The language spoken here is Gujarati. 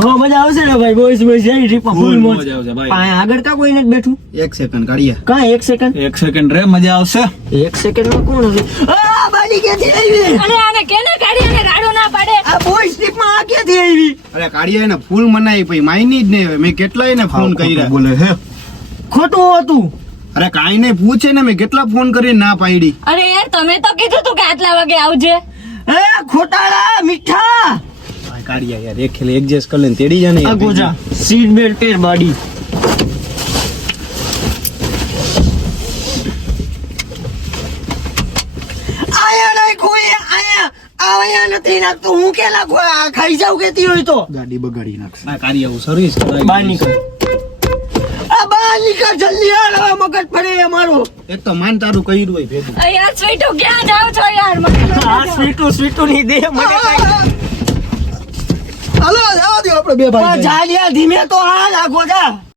મજા આવશે ને ભાઈ બોઈસ જઈ ટ્રીપમાં ફૂલ મોજ મજા આવશે ભાઈ. આ આગળ કા કોઈ નથી બેઠું 1 સેકન્ડ કાઢીએ. કા 1 સેકન્ડ 1 સેકન્ડ રે મજા આવશે. 1 સેકન્ડમાં કોણ હશે આ બાડી ક્યાંથી આવી અને આને કેને કાઢી અને રાડો ના પાડે. આ બોઈસ ટ્રીપમાં આ ક્યાંથી આવી અરે કાઢીએ ને ફૂલ મનાઈ પછી માયની જ નહીં હવે. મેં કેટલાય ને ફોન કર્યા. બોલે હે ખોટું હતું અરે કાઈ નહીં પૂછે ને મેં કેટલા ફોન કરીને ના પાડી. અરે યાર તમે તો કીધું તું કે આટલા વાગે આવજે. એ ખોટાડા મીઠા ભાઈ કાઢીએ યાર એક ખેલે એડજસ્ટ કરી લે તેડી જા ને આ ગોજા સીટ બેલ્ટ પેર બાડી આયા નહીં કોઈ આયા નથી નાખતો હું કે નાખો આ ખાઈ જાવ કેતી હોય તો ગાડી બગાડી નાખશે. આ કાર્ય આવું સર્વિસ કરાવી. બહાર નીકળ આ બહાર નીકળ જલ્દી યાર હવે મગજ પડે અમારો એક તો માન તારું કર્યું હોય ભેગું. અરે યાર સ્વીટુ ક્યાં જાવ છો યાર મને આ સ્વીટુ ની દે મને હાલો જવા દો આપણે બે જાલિયા ધીમે તો હાલ આ ગોજા